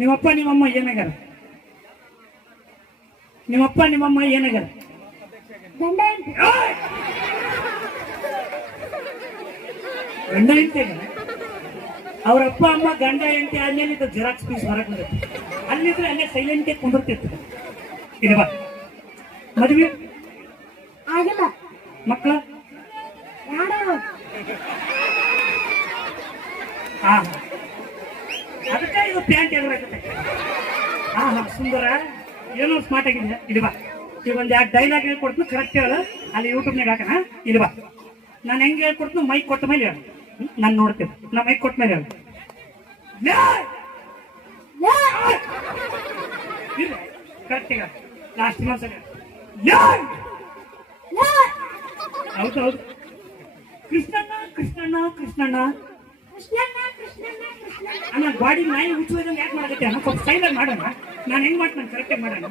ನಿಮ್ಮಪ್ಪ ನಿಮ್ಮಮ್ಮ ಏನಾಗ್ಯಾರ? ನಿಮ್ಮಪ್ಪ ನಿಮ್ಮಮ್ಮ ಏನಾಗ್ಯಾರ? ಗಂಡ ಹೆಂಡತಿ. ಗಂಡ ಹೆಂಡತಿ ಆಗ್ಯಾರ. ಅವ್ರ ಅಪ್ಪ ಅಮ್ಮ ಗಂಡ ಹೆಂಡತಿ ಆದ್ಮೇಲೆ ಇದು ಜೆರಾಕ್ಸ್ ಪೀಸ್ ಹೊರಗೆ ಬರುತ್ತೆ. ಅಲ್ಲಿದ್ರೆ ಅಲ್ಲೇ ಸೈಲೆಂಟ್ ಕುಂದಿರ್ತಿತ್ತು. ಇದೆ ಬಾ. ಮದುವೆ ಆಗಿಲ್ಲ. ಮಕ್ಕಳ ಯಾರು? ಹಾ ಅದಕ್ಕೆ ಇದು ಪ್ಯಾಂಟ್ ಎದುರಾಗುತ್ತೆ. ಹಾ ಹಾ ಸುಂದರ, ಏನೋ ಸ್ಮಾರ್ಟ್ ಆಗಿದೆ. ಇದು ಬಾ, ಈಗ ಒಂದು ಎರಡು ಡೈಲಾಗ್ ಹೇಳ್ಕೊಡ್ತೀನಿ, ಕರೆಕ್ಟ್ ಹೇಳ. ಅಲ್ಲಿ ಯೂಟ್ಯೂಬ್ನಾಗ ಹಾಕೋಣ. ಇದು ಬಾ, ನಾನು ಹೆಂಗೆ ಹೇಳ್ಕೊಡ್ತೀನಿ ಮೈಕ್ ಕೊಟ್ಟ ಮೇಲೆ ಹೇಳು. ನಾನು ನೋಡ್ತೇನೆ. ನಾ ಮೈಕ್ ಕೊಟ್ಟ ಮೇಲೆ ಹೇಳು. ಕರೆಕ್ಟ್ ಈಗ ಲಾಸ್ಟ್ ಮಂತ್ ಹೌದು ಹೌದು. ಕೃಷ್ಣಣ್ಣ ಕೃಷ್ಣಣ್ಣ ಕೃಷ್ಣಣ್ಣ ಕೃಷ್ಣಣ್ಣ ಕೃಷ್ಣಣ್ಣ ಕೃಷ್ಣಣ್ಣ. ಅಣ್ಣ ಗಾಡಿ ನಾಯಿ ಹುಚ್ಚುವುದನ್ನು ಯಾಕೆ ಮಾಡಕತ್ತೆ ಅಣ್ಣ? ಸ್ವಲ್ಪ ಸೈಲೆಂಟ್ ಮಾಡೋಣ. ನಾನು ಹೆಂಗ್ ಮಾಡ್ತೀನಿ ಕರೆಕ್ಟಾಗಿ ಮಾಡೋಣ.